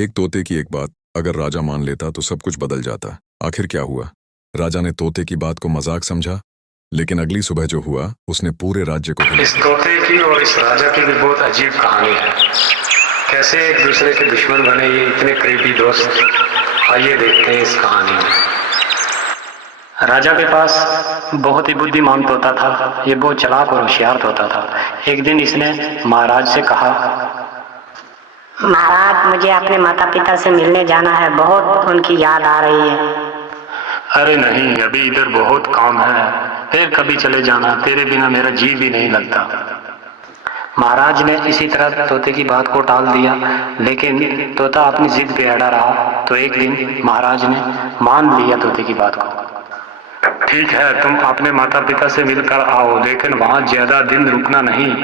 एक तोते की एक बात अगर राजा मान लेता तो सब कुछ बदल जाता। आखिर क्या हुआ? राजा ने तोते की बात को मजाक समझा, लेकिन अगली सुबह जो हुआ उसने पूरे राज्य को हिला इस दिया। तोते की और इस राजा की भी बहुत अजीब कहानी है। कैसे एक दूसरे के दुश्मन बने ये इतने करीबी दोस्त, आइए देखते हैं इस कहानी में। राजा के पास बहुत ही बुद्धिमान तोता था। ये बहुत चालाक और होशियार तोता था। एक दिन इसने महाराज से कहा, महाराज, मुझे अपने माता पिता से मिलने जाना है, बहुत उनकी याद आ रही है। अरे नहीं, अभी इधर बहुत काम है, फिर कभी चले जाना, तेरे बिना मेरा जी भी नहीं लगता। महाराज ने इसी तरह तोते की बात को टाल दिया, लेकिन तोता अपनी जिद पे अड़ा रहा। तो एक दिन महाराज ने मान लिया तोते की बात को। ठीक है, तुम अपने माता पिता से मिलकर आओ, लेकिन वहाँ ज्यादा दिन रुकना नहीं।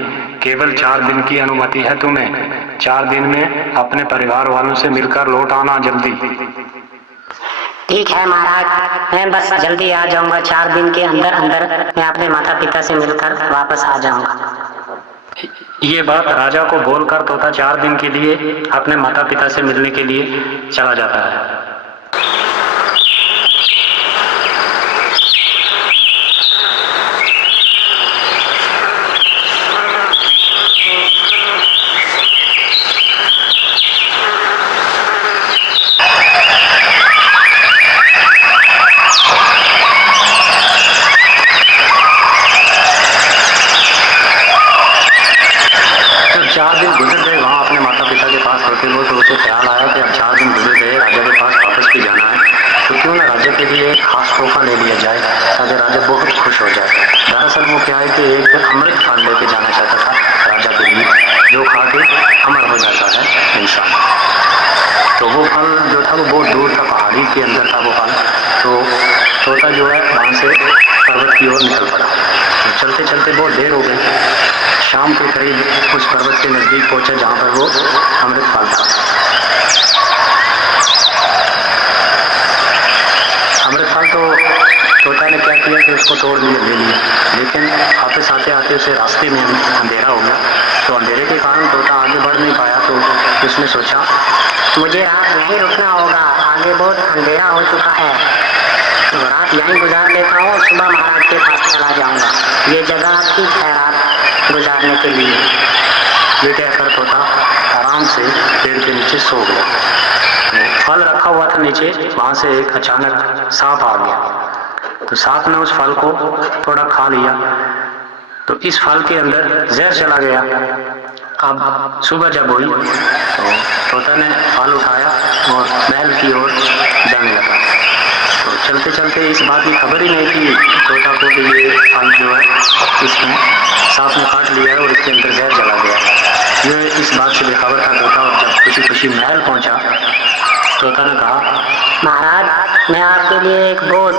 केवल 4 दिन की अनुमति है तुम्हें। 4 दिन में अपने परिवार वालों से मिलकर लौट आना जल्दी। ठीक है महाराज, मैं बस जल्दी आ जाऊंगा। 4 दिन के अंदर अंदर मैं अपने माता पिता से मिलकर वापस आ जाऊंगा। ये बात राजा को बोलकर तोता 4 दिन के लिए अपने माता पिता से मिलने के लिए चला जाता है। जब 4 दिन गुजर गए वहाँ अपने माता पिता के पास होते हुए, तो उसे ख्याल आया कि अब 4 दिन गुजर गए, राजा के पास वापस भी जाना है, तो क्यों ना राजा के लिए एक खास तोहफा ले लिया जाए ताकि राजा बहुत खुश हो जाए। दरअसल वो क्या है कि एक अमृत फल लेके जाना चाहता था राजा के लिए, जो खा के अमर हो जाता है इंसान। तो वो फल जो था वो बहुत दूर था, पहाड़ी के अंदर था वो फल। तो तोता जो है वहाँ से पर्वत की ओर निकल पड़ा। तो चलते चलते बहुत देर हो गई। शाम के करीब उस पर्वत के नजदीक पहुंचा जहाँ पर वो अमृत फल था। अमृत फल तो तोता ने क्या किया कि उसको तोड़ दिया, ले लिया, लेकिन वापस आते आते उसे रास्ते में अंधेरा हो गया। तो अंधेरे के कारण तोता आगे बढ़ नहीं पाया। तो उसने सोचा, मुझे रात यहीं रुकना होगा, आगे बहुत अंधेरा हो चुका है। तो रात यहीं गुजार लेता हूँ, सुबह महाराज के पास चला जाऊंगा। ये जगह ठीक है रात गुजारने के लिए। ये कहकर तोता आराम से पेड़ के नीचे सो गया। तो फल रखा हुआ था नीचे, वहां से एक अचानक सांप आ गया। तो सांप ने उस फल को थोड़ा खा लिया। तो इस फल के अंदर जहर चला गया। अब सुबह जब हुई तो तोता ने फल उठाया और महल की ओर जाने लगा। तो चलते चलते इस बात की खबर ही नहीं थी तोता को कि ये फल जो है इसमें सांप ने काट लिया है और इसके अंदर जहर चला गया। ये इस बात से बेखबर था तोता। और जब खुशी खुशी महल पहुंचा, तोता ने कहा, महाराज, मैं आपके लिए एक बहुत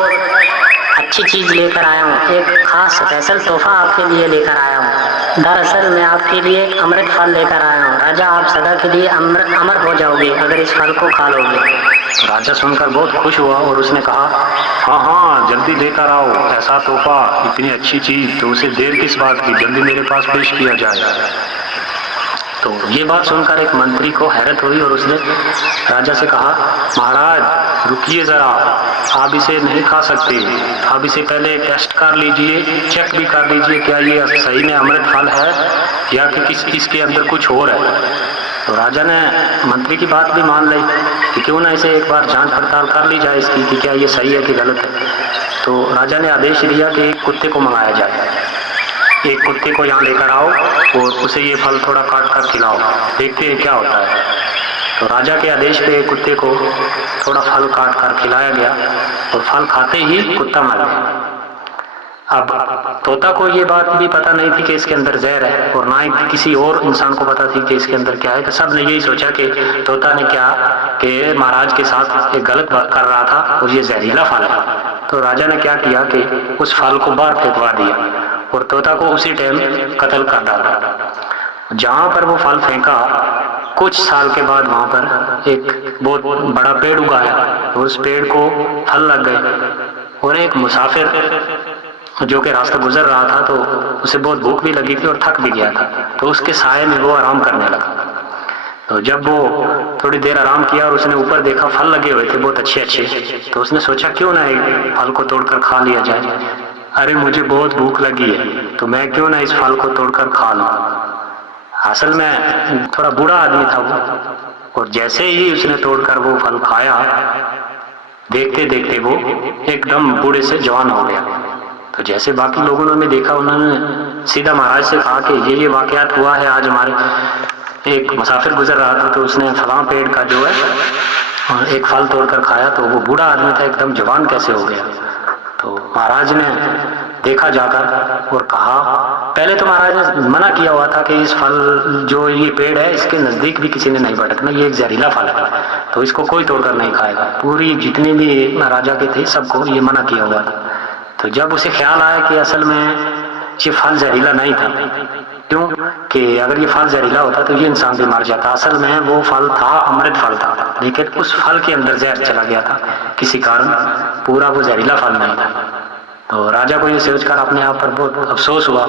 अच्छी चीज लेकर आया हूँ, एक खास स्पेशल तोहफा आपके लिए लेकर आया हूँ। दरअसल मैं आपके लिए एक अमृत फल लेकर आया हूँ। राजा, आप सदा के लिए अमर हो जाओगे अगर इस फल को खा लोगे। राजा सुनकर बहुत खुश हुआ और उसने कहा, हाँ हाँ, जल्दी लेकर आओ ऐसा तोहफा, इतनी अच्छी चीज, तो उसे देर किस बात की, जल्दी मेरे पास पेश किया जाए। तो ये बात सुनकर एक मंत्री को हैरत हुई और उसने राजा से कहा, महाराज रुकिए जरा, आप इसे नहीं खा सकते। आप इसे पहले टेस्ट कर लीजिए, चेक भी कर लीजिए क्या ये सही में अमृत फल है या कि इसके अंदर कुछ और है। तो राजा ने मंत्री की बात भी मान ली कि क्यों ना इसे एक बार जांच पड़ताल कर ली जाए इसकी कि क्या ये सही है कि गलत है। तो राजा ने आदेश दिया कि एक कुत्ते को मंगाया जाए। एक कुत्ते को यहाँ लेकर आओ और उसे ये फल थोड़ा काट कर खिलाओ, देखते हैं क्या होता है। तो राजा के आदेश पे कुत्ते को थोड़ा फल काट कर खिलाया गया और फल खाते ही कुत्ता मर गया। अब तोता को ये बात भी पता नहीं थी कि इसके अंदर जहर है और ना ही किसी और इंसान को पता थी कि इसके अंदर क्या है। तो सब ने यही सोचा कि तोता ने क्या कि महाराज के साथ एक गलत बात कर रहा था और ये जहरीला फल है। तो राजा ने क्या किया कि उस फल को बाहर फेंकवा दिया और तोता को उसी टाइम कत्ल कर डाला। जहाँ पर वो फल फेंका, कुछ साल के बाद वहां पर एक बहुत बड़ा पेड़ उगाया और उस पेड़ को फल लग गए। और एक मुसाफिर जो कि रास्ता गुजर रहा था तो उसे बहुत भूख भी लगी थी और थक भी गया था, तो उसके साए में वो आराम करने लगा। तो जब वो थोड़ी देर आराम किया और उसने ऊपर देखा फल लगे हुए थे बहुत अच्छे अच्छे, तो उसने सोचा क्यों ना एक फल को तोड़कर खा लिया जाए। अरे मुझे बहुत भूख लगी है तो मैं क्यों ना इस फल को तोड़कर खा लूं। असल में थोड़ा बूढ़ा आदमी था वो, और जैसे ही उसने तोड़कर वो फल खाया, देखते देखते वो एकदम बूढ़े से जवान हो गया। तो जैसे बाकी लोगों ने देखा, उन्होंने सीधा महाराज से कहा कि ये वाकयात हुआ है आज हमारे। एक मुसाफिर गुजर रहा था तो उसने फलां पेड़ का जो है एक फल तोड़कर खाया, तो वो बूढ़ा आदमी था एकदम जवान कैसे हो गया। तो महाराज ने देखा जाकर और कहा, पहले तो महाराज ने मना किया हुआ था कि इस फल जो ये पेड़ है इसके नजदीक भी किसी ने नहीं भटकना, ये एक जहरीला फल है तो इसको कोई तोड़कर नहीं खाएगा। पूरी जितने भी राजा के थे सबको ये मना किया हुआ था। तो जब उसे ख्याल आया कि असल में ये फल जहरीला नहीं था, क्यों कि अगर ये फल जहरीला होता तो ये इंसान भी मर जाता। असल में वो फल था अमृत फल था, लेकिन उस फल के अंदर जहर चला गया था किसी कारण, पूरा वो जहरीला फल नहीं था। तो राजा को ये सोचकर अपने आप पर बहुत अफसोस हुआ,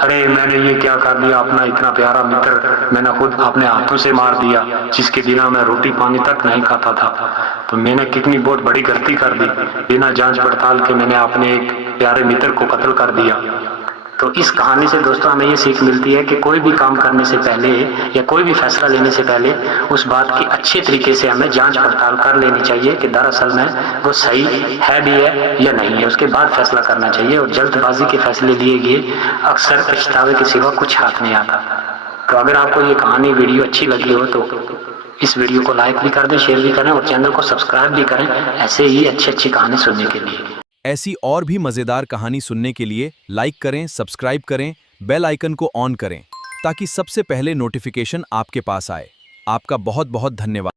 अरे मैंने ये क्या कर दिया, अपना इतना प्यारा मित्र मैंने खुद अपने हाथों से मार दिया, जिसके बिना मैं रोटी पानी तक नहीं खाता था। तो मैंने कितनी बहुत बड़ी गलती कर दी, बिना जांच पड़ताल के मैंने अपने एक प्यारे मित्र को कत्ल कर दिया। तो इस कहानी से दोस्तों हमें ये सीख मिलती है कि कोई भी काम करने से पहले या कोई भी फैसला लेने से पहले उस बात की अच्छे तरीके से हमें जांच पड़ताल कर लेनी चाहिए कि दरअसल में वो सही है भी है या नहीं है, उसके बाद फैसला करना चाहिए। और जल्दबाजी के फैसले लिए गए अक्सर पछतावे के सिवा कुछ हाथ नहीं आता। तो अगर आपको ये कहानी वीडियो अच्छी लगी हो तो इस वीडियो को लाइक भी कर दें, शेयर भी करें और चैनल को सब्सक्राइब भी करें ऐसे ही अच्छी कहानी सुनने के लिए। ऐसी और भी मज़ेदार कहानी सुनने के लिए लाइक करें, सब्सक्राइब करें, बेल आइकन को ऑन करें ताकि सबसे पहले नोटिफिकेशन आपके पास आए। आपका बहुत बहुत धन्यवाद।